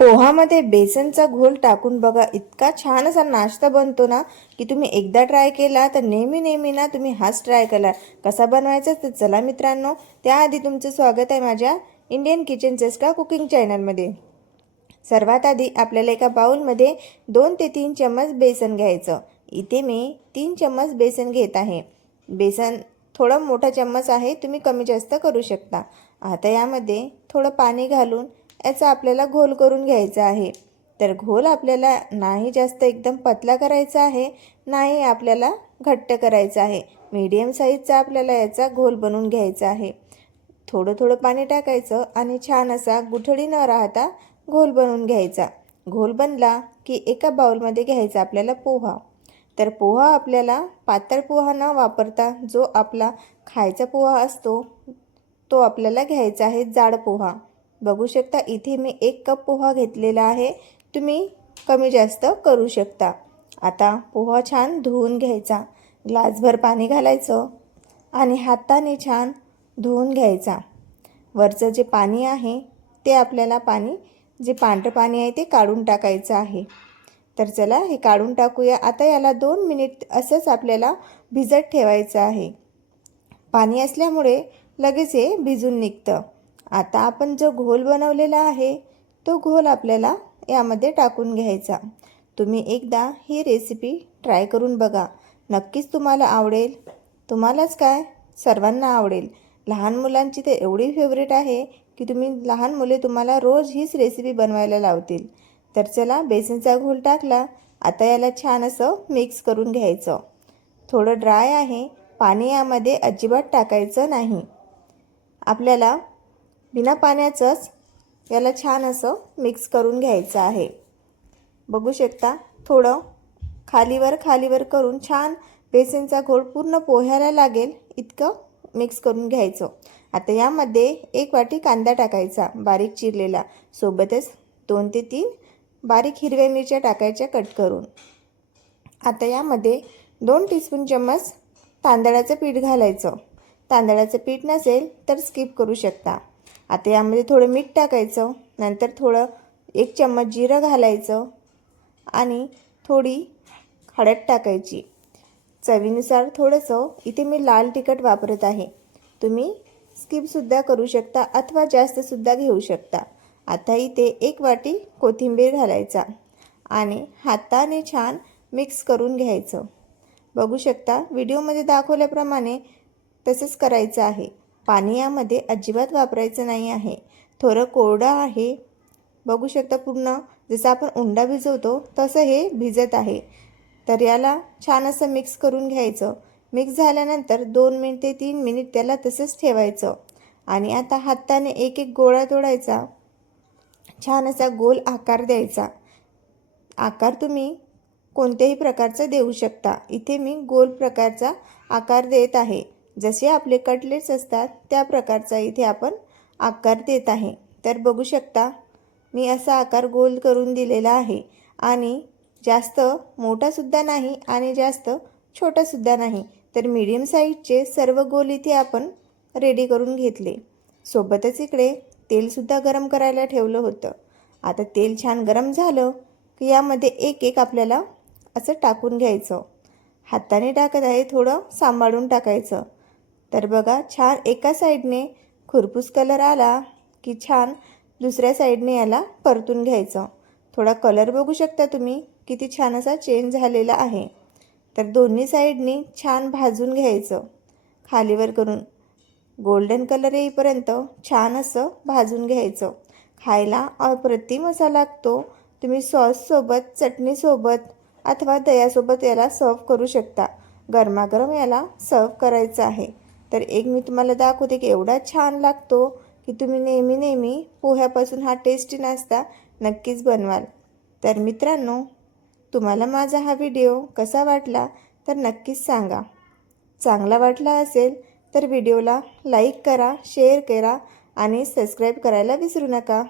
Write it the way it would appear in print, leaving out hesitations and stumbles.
पोहामध्ये बेसनचा घोल टाकून बघा, इतका छान असा नाश्ता बनतो ना की तुम्ही एकदा ट्राय केला तर नेहमी नेहमी ना तुम्ही हाच ट्राय करा. कसा बनवायचा तर चला मित्रांनो, त्याआधी तुमचं स्वागत आहे माझ्या इंडियन किचन चेस्का कुकिंग चॅनलमध्ये. सर्वात आधी आपल्याला एका बाउलमध्ये 2 ते 3 चम्मच बेसन घ्यायचं. इथे मी 3 चम्मच बेसन घेत आहे. बेसन थोडा मोठा चम्मच आहे, तुम्ही कमी जास्त करू शकता. आता यामध्ये थोडं पाणी घालून याचा आपल्याला घोल करून घ्यायचा आहे. तर घोल आपल्याला नाही जास्त एकदम पतला करायचा आहे, नाही आपल्याला घट्ट करायचा आहे. मीडियम साईजचा आपल्याला याचा घोल बनवून घ्यायचा आहे. थोडं थोडं पाणी टाकायचं आणि छान असा गुठळी न राहता घोल बनवून घ्यायचा. घोल बनला की एका बाउलमध्ये घ्यायचा आपल्याला पोहा. तर पोहा आपल्याला पातळ पोहा न वापरता जो आपला खायचा पोहा असतो तो आपल्याला घ्यायचा आहे, जाड पोहा. बघू शकता इथे मी 1 कप पोहा घेतलेला आहे, तुम्ही कमी जास्त करू शकता. आता पोहा छान धुवून घ्यायचा. ग्लासभर पाणी घालायचं आणि हाताने छान धुवून घ्यायचा. वरचं जे पाणी आहे ते आपल्याला जे पांढरं पाणी आहे ते काढून टाकायचं आहे. तर चला हे काढून टाकूया. आता याला 2 मिनिट असंच आपल्याला भिजत ठेवायचं आहे. पाणी असल्यामुळे लगेच हे भिजून निघतं. आता आपण जो घोल बनवलेला आहे तो घोल आपल्याला यामध्ये टाकून घ्यायचा. तुम्ही एकदा ही रेसिपी ट्राय करून बघा, नक्कीच तुम्हाला आवडेल. तुम्हालाच काय, सर्वांना आवडेल. लहान मुलांची तर एवढी फेवरेट आहे की लहान मुले तुम्हाला रोज हीच रेसिपी बनवायला लावतील. तर चला बेसनचा घोल टाकला. आता याला छान असं मिक्स करून घ्यायचं. थोडं ड्राय आहे, पाणी यामध्ये अजिबात टाकायचं नाही. आपल्याला बिना पाण्याचंच याला छान असं मिक्स करून घ्यायचं आहे. बघू शकता थोडं खालीवर करून छान बेसनचा घोळ पूर्ण पोह्याला लागेल इतकं मिक्स करून घ्यायचं. आता यामध्ये 1 वाटी कांदा टाकायचा बारीक चिरलेला, सोबतच 2 ते 3 बारीक हिरव्या मिरच्या टाकायच्या कट करून. आता यामध्ये 2 टीस्पून चम्मच तांदळाचं पीठ घालायचं. तांदळाचं पीठ नसेल तर स्किप करू शकता. आता यामध्ये थोडं मीठ टाकायचं, नंतर थोडं 1 चम्मच जिरं घालायचं आणि थोडी हळद टाकायची. चवीनुसार थोडंसं, इथे मी लाल तिखट वापरत आहे, तुम्ही स्किपसुद्धा करू शकता अथवा जास्तसुद्धा घेऊ शकता. आता इथे 1 वाटी कोथिंबीर घालायचा आणि हाताने छान मिक्स करून घ्यायचं. बघू शकता व्हिडिओमध्ये दाखवल्याप्रमाणे तसंच करायचं आहे. पाणी यामध्ये अजिबात वापरायचं नाही आहे. थोडं कोरडं आहे. बघू शकता पूर्ण जसं आपण उंडा भिजवतो तसं हे भिजत आहे. तर याला छान असं मिक्स करून घ्यायचं. मिक्स झाल्यानंतर 2 ते 3 मिनिट त्याला तसंच ठेवायचं आणि आता हाताने एक एक गोळा तोडायचा. छान असा गोल आकार द्यायचा. आकार तुम्ही कोणत्याही प्रकारचा देऊ शकता. इथे मी गोल प्रकारचा आकार देत आहे. जसे आपले कटलेट्स असतात त्या प्रकारचा इथे आपण आकार देत आहे. तर बघू शकता मी असा आकार गोल करून दिलेला आहे आणि जास्त मोठासुद्धा नाही आणि जास्त छोटासुद्धा नाही. तर मीडियम साईजचे सर्व गोल इथे आपण रेडी करून घेतले. सोबतच इकडे तेलसुद्धा गरम करायला ठेवलं होतं. आता तेल छान गरम झालं की यामध्ये एक एक आपल्याला असं टाकून घ्यायचं. हाताने टाकत आहे, थोडं सांभाळून टाकायचं. तर बघा छान एका साईडने खुरपूस कलर आला की छान दुसऱ्या साईडने याला परतून घ्यायचं. थोडा कलर बघू शकता तुम्ही किती छान असा चेंज झालेला आहे. तर दोन्ही साईडनी छान भाजून घ्यायचं. खालीवर करून गोल्डन कलर येईपर्यंत छान असं भाजून घ्यायचं. खायला अप्रतिम असा लागतो. तुम्ही सॉससोबत, चटणीसोबत अथवा दह्यासोबत याला सर्व करू शकता. गरमागरम याला सर्व करायचं आहे. तर एक मी तुम्हाला दाखवते की एवढा छान लागतो की तुम्ही नेहमी नेहमी पोह्यापासून हा टेस्टी नाश्ता नक्कीच बनवाल. तर मित्रांनो, तुम्हाला माझा हा व्हिडिओ कसा वाटला तर नक्कीच सांगा. चांगला वाटला असेल तर व्हिडिओला लाईक करा, शेअर करा आणि सबस्क्राईब करायला विसरू नका.